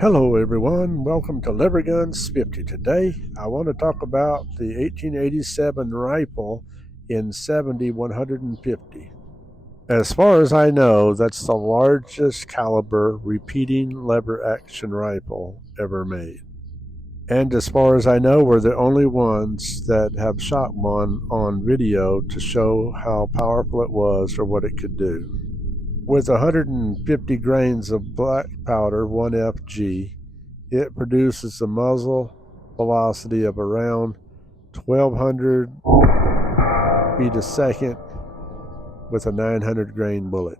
Hello everyone, welcome to Lever Guns 50. Today I want to talk about the 1887 rifle in 70-150. As far as I know, that's the largest caliber repeating lever action rifle ever made. And as far as I know, we're the only ones that have shot one on video to show how powerful it was or what it could do. With 150 grains of black powder 1FG, it produces a muzzle velocity of around 1200 feet a second with a 900 grain bullet.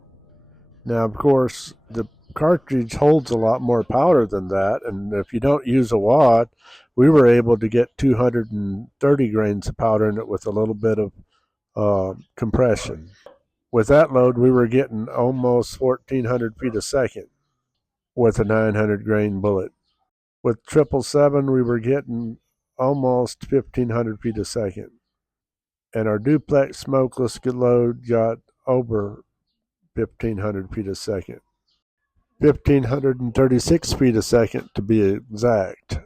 Now, of course, the cartridge holds a lot more powder than that, and if you don't use a wad, we were able to get 230 grains of powder in it with a little bit of compression. With that load, we were getting almost 1400 feet a second with a 900 grain bullet. With 777, we were getting almost 1,500 feet a second. And our duplex smokeless load got over 1,500 feet a second. 1,536 feet a second to be exact.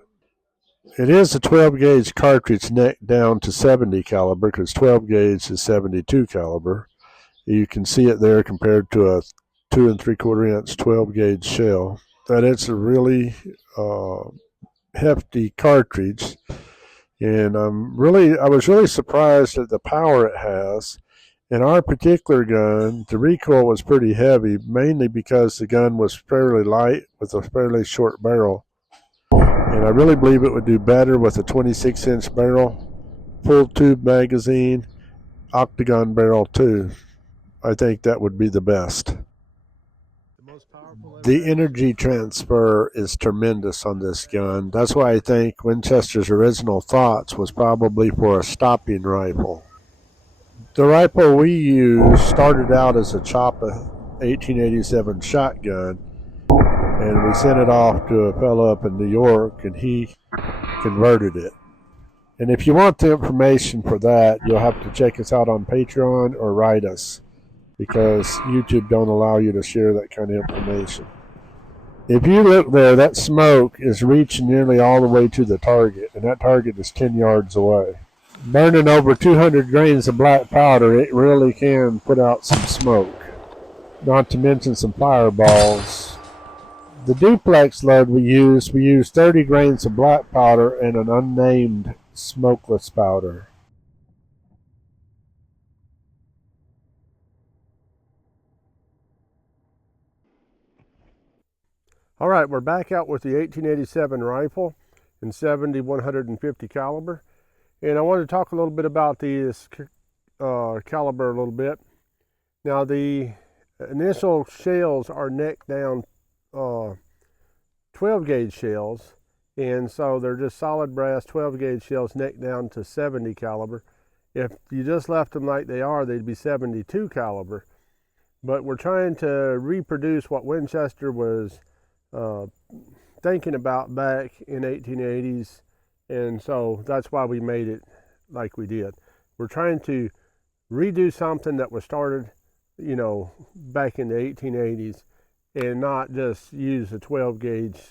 It is a 12 gauge cartridge neck down to 70 caliber because 12 gauge is 72 caliber. You can see it there compared to a 2 3/4 inch 12 gauge shell. That it's a really hefty cartridge, and I was really surprised at the power it has. In our particular gun, the recoil was pretty heavy, mainly because the gun was fairly light with a fairly short barrel. And I really believe it would do better with a 26-inch barrel, full tube magazine, octagon barrel too. I think that would be the best. The energy transfer is tremendous on this gun. That's why I think Winchester's original thoughts was probably for a stopping rifle. The rifle we used started out as a Choppa 1887 shotgun, and we sent it off to a fellow up in New York, and he converted it. And if you want the information for that, you'll have to check us out on Patreon or write us, because YouTube don't allow you to share that kind of information. If you look there, that smoke is reaching nearly all the way to the target, and that target is 10 yards away. Burning over 200 grains of black powder, it really can put out some smoke, not to mention some fireballs. The duplex load we used 30 grains of black powder and an unnamed smokeless powder. All right, we're back out with the 1887 rifle in 70-150 caliber, and I wanted to talk a little bit about this caliber a little bit. Now, the initial shells are neck down 12 gauge shells, and so they're just solid brass 12 gauge shells neck down to 70 caliber. If you just left them like they are, they'd be 72 caliber. But we're trying to reproduce what Winchester was thinking about back in 1880s, and so that's why we made it like we did. We're trying to redo something that was started, back in the 1880s, and not just use a 12 gauge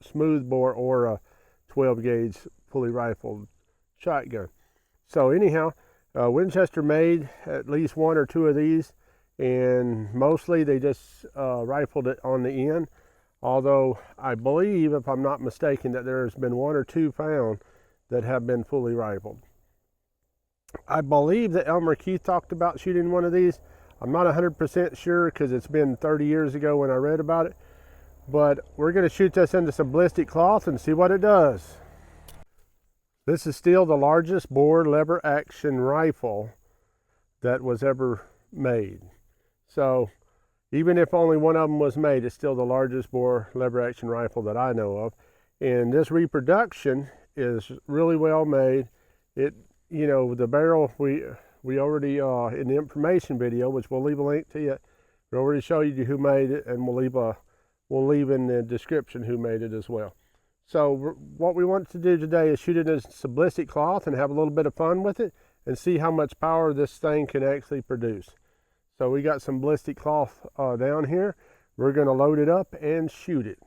smooth bore or a 12 gauge fully rifled shotgun. So anyhow, Winchester made at least one or two of these, and mostly they just rifled it on the end. Although I believe, if I'm not mistaken, that there's been one or two found that have been fully rifled. I believe that Elmer Keith talked about shooting one of these. I'm not 100% sure because it's been 30 years ago when I read about it. But we're going to shoot this into some ballistic cloth and see what it does. This is still the largest bore lever action rifle that was ever made. So even if only one of them was made, it's still the largest bore lever action rifle that I know of. And this reproduction is really well made. The barrel we already in the information video, which we'll leave a link to it, we already showed you who made it, and we'll leave in the description who made it as well. So what we want to do today is shoot it in some ballistic cloth and have a little bit of fun with it and see how much power this thing can actually produce. So we got some ballistic cloth down here. We're going to load it up and shoot it.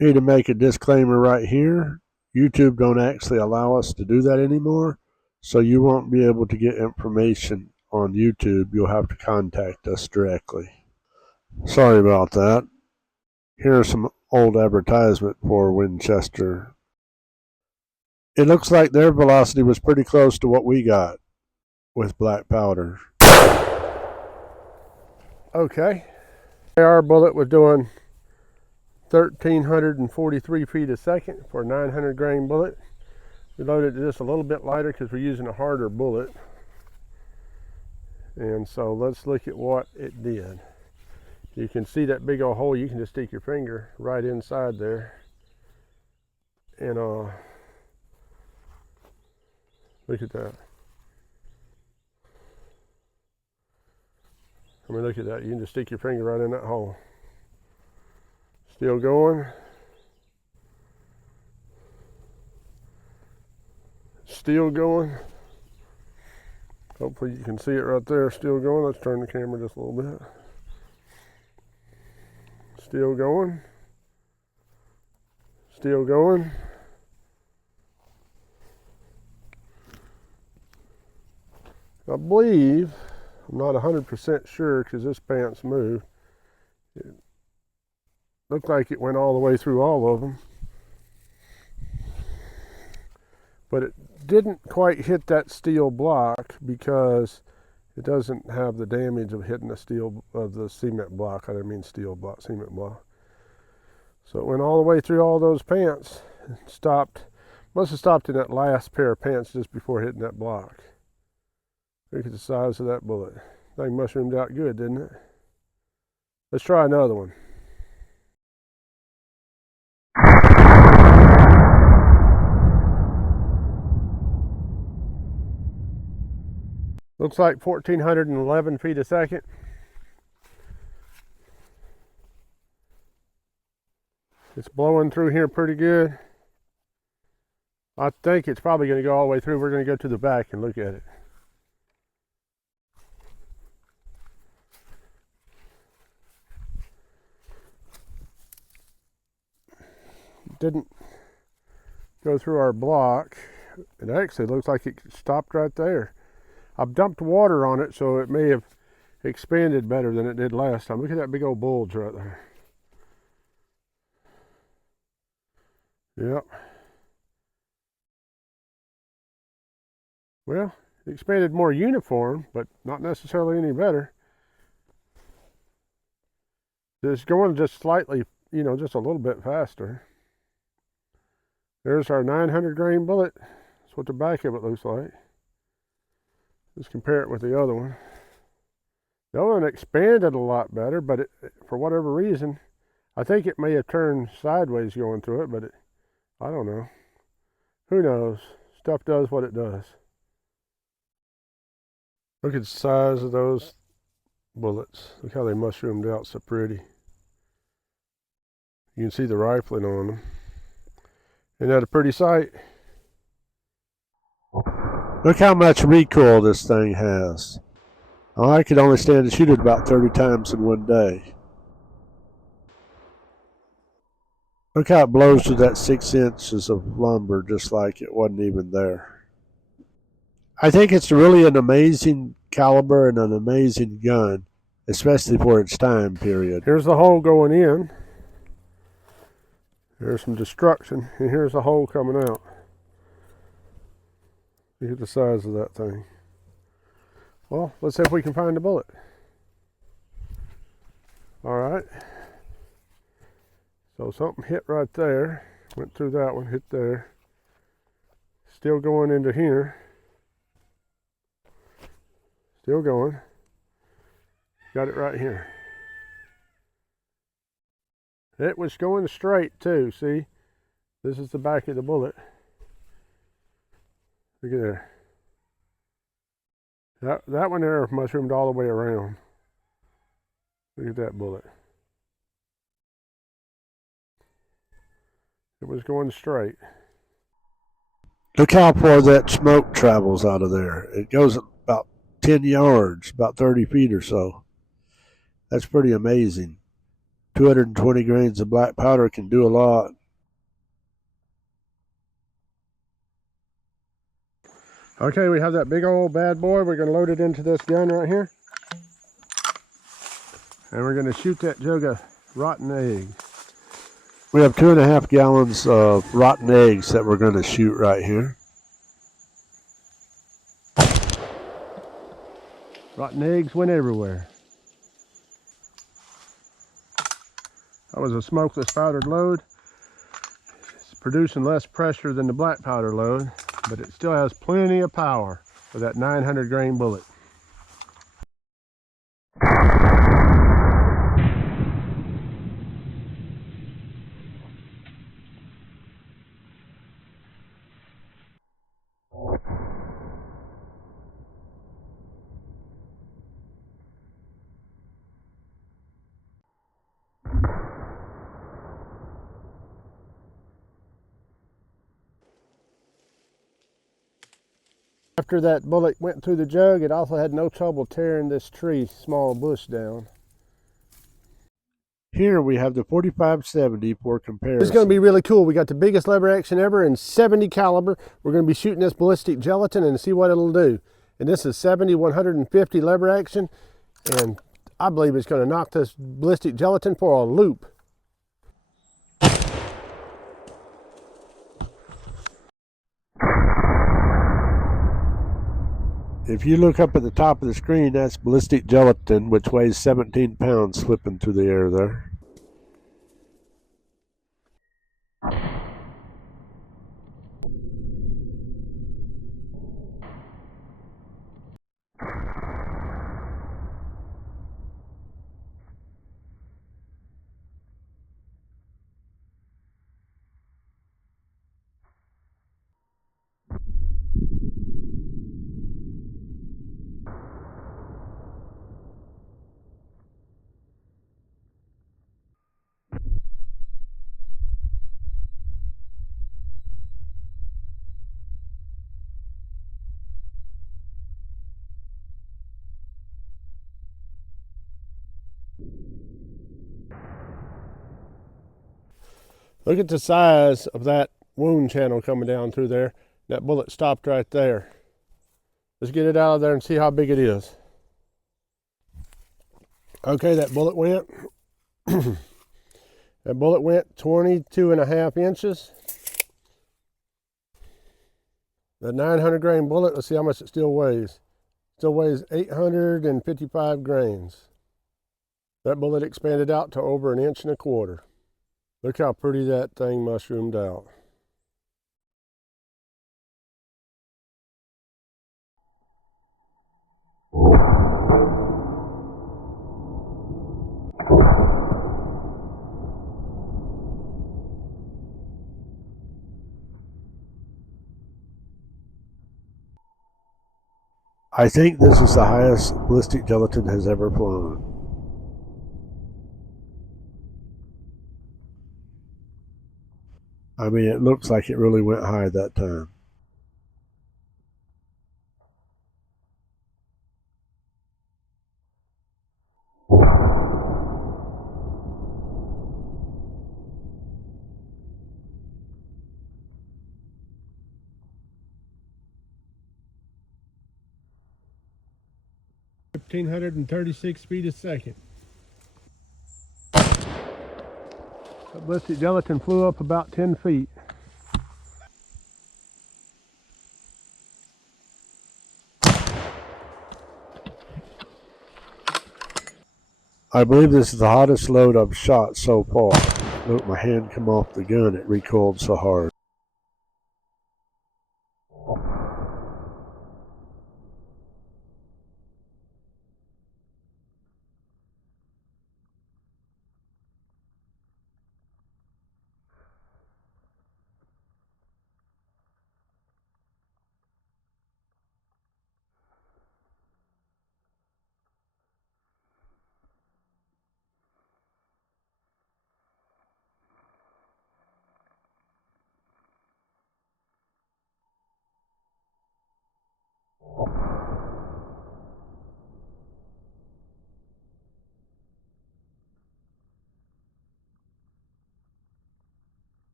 Need to make a disclaimer right here. YouTube don't actually allow us to do that anymore, so you won't be able to get information on YouTube. You'll have to contact us directly. Sorry about that. Here's some old advertisement for Winchester. It looks like their velocity was pretty close to what we got with black powder. Okay. Our bullet was doing 1,343 feet a second for a 900 grain bullet. We loaded it just a little bit lighter because we're using a harder bullet. And so let's look at what it did. You can see that big old hole. You can just stick your finger right inside there. And look at that. I mean, look at that. You can just stick your finger right in that hole. Still going. Still going. Hopefully you can see it right there. Still going. Let's turn the camera just a little bit. Still going. Still going. I believe, I'm not 100% sure because this pants moved. It looked like it went all the way through all of them. But it didn't quite hit that steel block because it doesn't have the damage of hitting the cement block. I didn't mean steel block, cement block. So it went all the way through all those pants and stopped. Must have stopped in that last pair of pants just before hitting that block. Look at the size of that bullet. Thing mushroomed out good, didn't it? Let's try another one. Looks like 1,411 feet a second. It's blowing through here pretty good. I think it's probably going to go all the way through. We're going to go to the back and look at it. Didn't go through our block. It actually looks like it stopped right there. I've dumped water on it, so it may have expanded better than it did last time. Look at that big old bulge right there. Yep. Well, it expanded more uniform, but not necessarily any better. It's going just slightly, just a little bit faster. There's our 900 grain bullet. That's what the back of it looks like. Let's compare it with the other one. The other one expanded a lot better, but for whatever reason, I think it may have turned sideways going through it, but I don't know. Who knows? Stuff does what it does. Look at the size of those bullets. Look how they mushroomed out so pretty. You can see the rifling on them. Isn't that a pretty sight? Look how much recoil this thing has. Oh, I could only stand to shoot it about 30 times in one day. Look how it blows through that 6 inches of lumber just like it wasn't even there. I think it's really an amazing caliber and an amazing gun, especially for its time period. Here's the hole going in. There's some destruction, and here's the hole coming out. Look at the size of that thing. Well, let's see if we can find the bullet. All right. So something hit right there. Went through that one, hit there. Still going into here. Still going. Got it right here. It was going straight too, see? This is the back of the bullet. Look at there. That one there mushroomed all the way around. Look at that bullet. It was going straight. Look how far that smoke travels out of there. It goes about 10 yards, about 30 feet or so. That's pretty amazing. 220 grains of black powder can do a lot. Okay, we have that big old bad boy. We're going to load it into this gun right here. And we're going to shoot that jug of rotten eggs. We have 2.5 gallons of rotten eggs that we're going to shoot right here. Rotten eggs went everywhere. That was a smokeless powdered load. It's producing less pressure than the black powder load, but it still has plenty of power for that 900 grain bullet. After that bullet went through the jug, it also had no trouble tearing this small bush down. Here we have the 4570 for comparison. This is going to be really cool. We got the biggest lever action ever in 70 caliber. We're going to be shooting this ballistic gelatin and see what it'll do. And this is 70-150 lever action, and I believe it's going to knock this ballistic gelatin for a loop. If you look up at the top of the screen, that's ballistic gelatin, which weighs 17 pounds flipping through the air there. Look at the size of that wound channel coming down through there. That bullet stopped right there. Let's get it out of there and see how big it is. Okay, that bullet went. That bullet went 22.5 inches. The 900 grain bullet, let's see how much it still weighs. Still weighs 855 grains. That bullet expanded out to over 1.25 inches. Look how pretty that thing mushroomed out. I think this is the highest ballistic gelatin has ever flown. I mean, it looks like it really went high that time. Fifteen 1,536 feet a second. That ballistic gelatin flew up about 10 feet. I believe this is the hottest load I've shot so far. Look, my hand come off the gun, it recoiled so hard.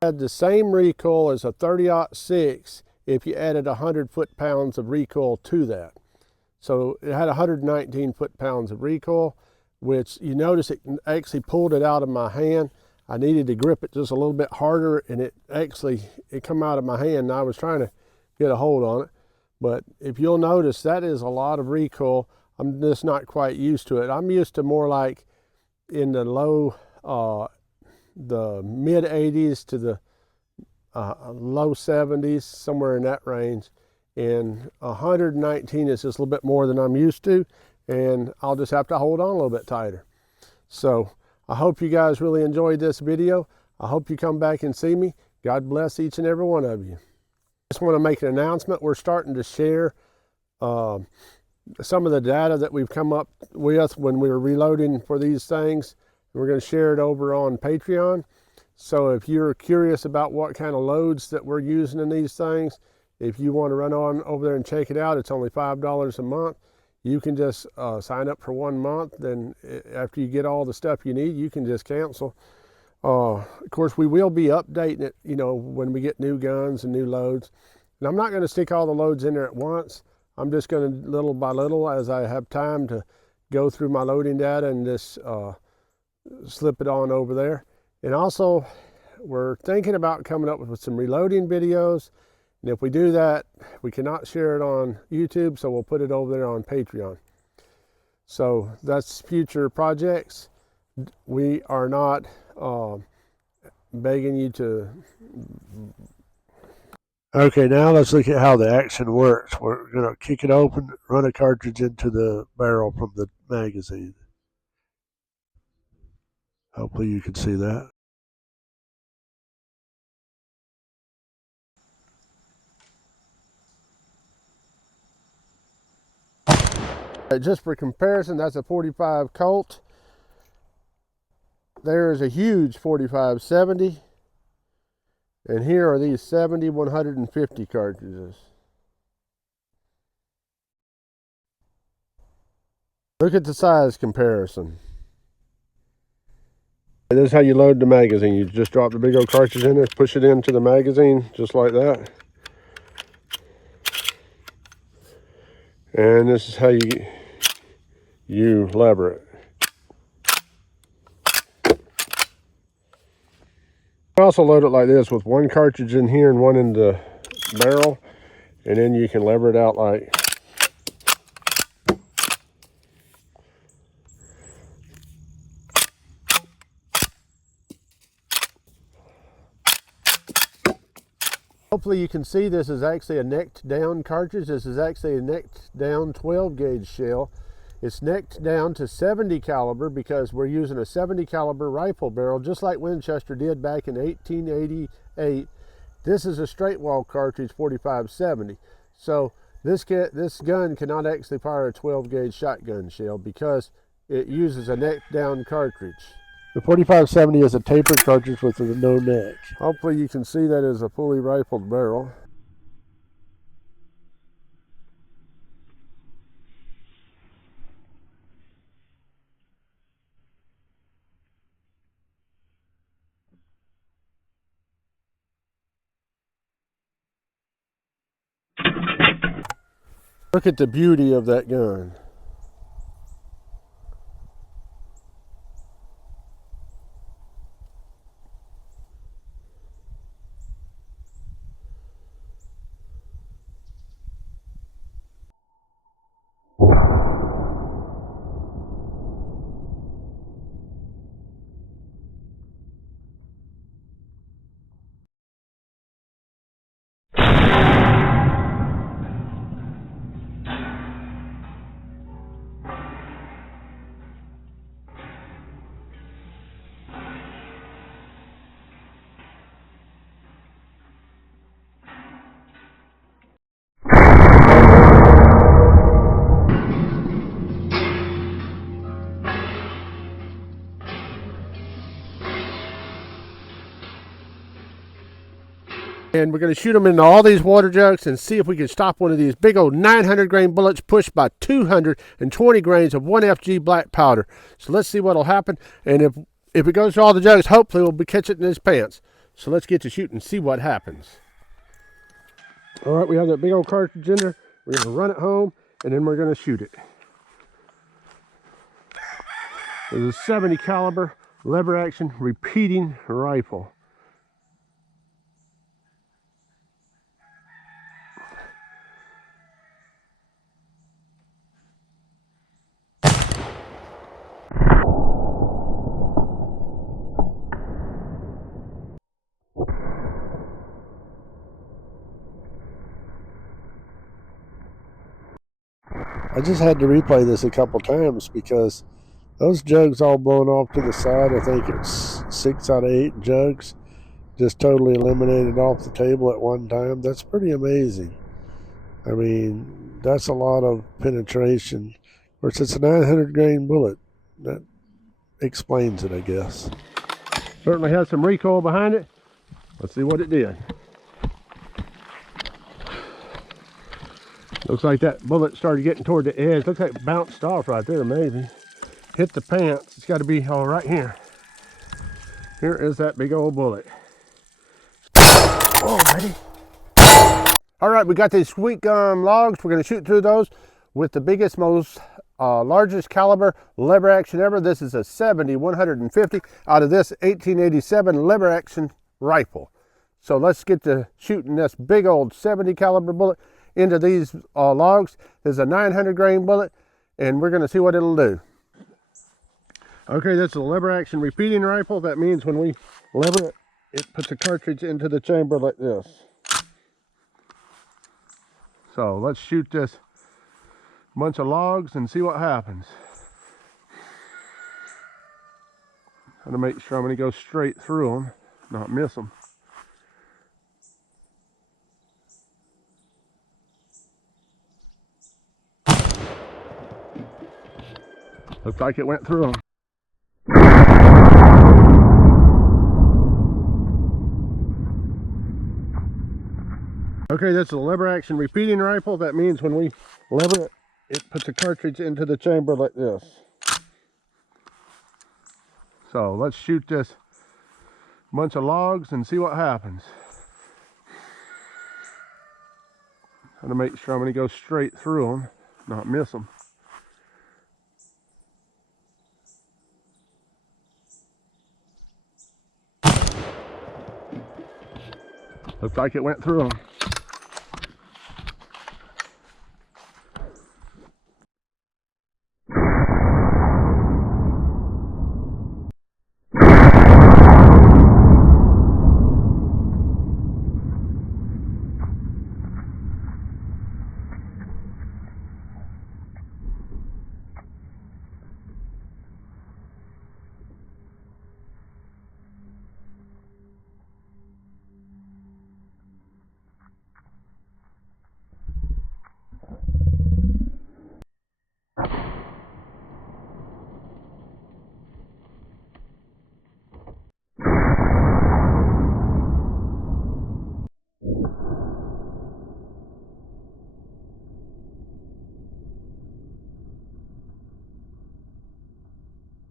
Had the same recoil as a 30-06 if you added 100 foot-pounds of recoil to that. So it had 119 foot-pounds of recoil, which you notice it actually pulled it out of my hand. I needed to grip it just a little bit harder, and it come out of my hand, and I was trying to get a hold on it. But if you'll notice, that is a lot of recoil. I'm just not quite used to it. I'm used to more like in the the mid 80s to the low 70s, somewhere in that range. And 119 is just a little bit more than I'm used to, and I'll just have to hold on a little bit tighter. So I hope you guys really enjoyed this video. I hope you come back and see me. God bless each and every one of you. Just want to make an announcement. We're starting to share some of the data that we've come up with when we were reloading for these things. We're going to share it over on Patreon. So if you're curious about what kind of loads that we're using in these things, if you want to run on over there and check it out, it's only $5 a month. You can just sign up for 1 month. Then after you get all the stuff you need, you can just cancel. Of course, we will be updating it, you know, when we get new guns and new loads. And I'm not going to stick all the loads in there at once. I'm just going to, little by little, as I have time to go through my loading data and just slip it on over there. And also, we're thinking about coming up with some reloading videos. And if we do that, we cannot share it on YouTube, so we'll put it over there on Patreon. So that's future projects. We are not begging you to. Okay, now let's look at how the action works. We're going to kick it open, run a cartridge into the barrel from the magazine. Hopefully you can see that. Just for comparison, that's a 45 Colt. There's a huge 45-70. And here are these 70-150 cartridges. Look at the size comparison. This is how you load the magazine. You just drop the big old cartridge in there, push it into the magazine, just like that. And this is how you lever it. You also load it like this with one cartridge in here and one in the barrel, and then you can lever it out like. Hopefully you can see this is actually a necked down cartridge. This is actually a necked down 12 gauge shell. It's necked down to 70 caliber because we're using a 70 caliber rifle barrel, just like Winchester did back in 1888. This is a straight wall cartridge 45-70. So this gun cannot actually fire a 12 gauge shotgun shell because it uses a necked down cartridge. The 45-70 is a tapered cartridge with no neck. Hopefully you can see that is a fully rifled barrel. Look at the beauty of that gun. And we're going to shoot them into all these water jugs and see if we can stop one of these big old 900 grain bullets pushed by 220 grains of 1FG black powder. So let's see what will happen. And if it goes through all the jugs, hopefully we'll catch it in his pants. So let's get to shooting and see what happens. All right, we have that big old cartridge in there. We're gonna run it home and then we're gonna shoot it. It's a 70 caliber lever action repeating rifle. I just had to replay this a couple times because those jugs all blown off to the side. I think it's 6 out of 8 jugs just totally eliminated off the table at one time. That's pretty amazing. I mean, that's a lot of penetration. Of course, it's a 900 grain bullet. That explains it, I guess. Certainly has some recoil behind it. Let's see what it did. Looks like that bullet started getting toward the edge. Looks like it bounced off right there, maybe. Hit the pants. It's got to be all right here. Here is that big old bullet. Oh, buddy. All right, we got these sweet gum logs. We're going to shoot through those with the biggest, most largest caliber lever action ever. This is a 70-150 out of this 1887 lever action rifle. So let's get to shooting this big old 70 caliber bullet into these logs. This is a 900 grain bullet, and we're going to see what it'll do. Okay, this is a lever action repeating rifle. That means when we lever it, it puts a cartridge into the chamber like this. So let's shoot this bunch of logs and see what happens. I'm gonna make sure I'm gonna go straight through them, not miss them. Looks like it went through them. Okay, that's a lever action repeating rifle. That means when we lever it, it puts a cartridge into the chamber like this. So let's shoot this bunch of logs and see what happens. I'm gonna make sure I'm gonna go straight through them, not miss them. Looks like it went through them.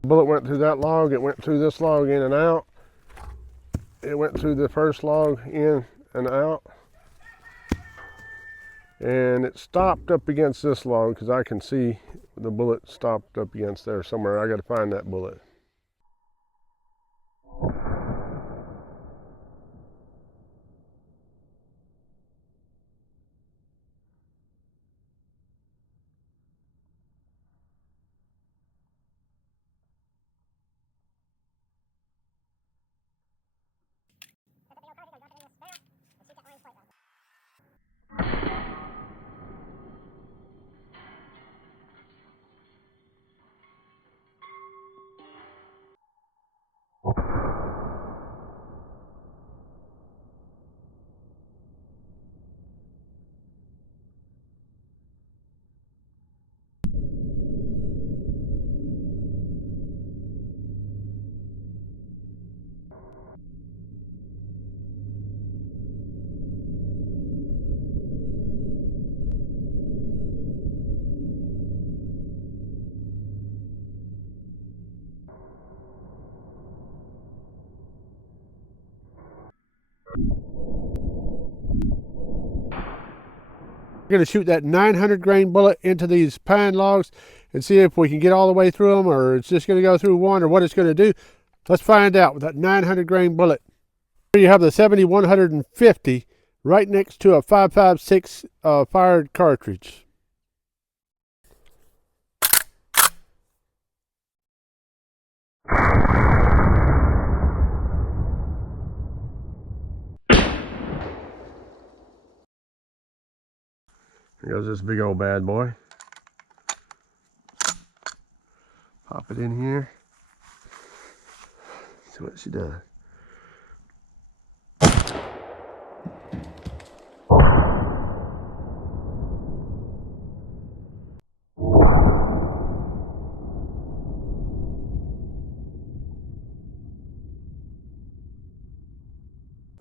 The bullet went through that log, it went through this log in and out. It went through the first log in and out. And it stopped up against this log because I can see the bullet stopped up against there somewhere. I got to find that bullet. We're going to shoot that 900 grain bullet into these pine logs and see if we can get all the way through them, or it's just going to go through one, or what it's going to do. Let's find out with that 900 grain bullet. Here you have the 7150 right next to a 5.56 fired cartridge. Here goes this big old bad boy. Pop it in here. See what she does.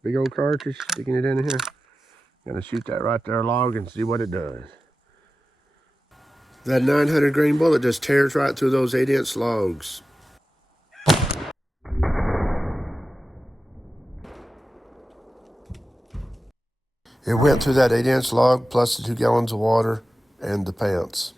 Big old cartridge, sticking it in here. Gonna shoot that right there log and see what it does. That 900 grain bullet just tears right through those 8-inch logs. It went through that 8-inch log plus the 2 gallons of water and the pants.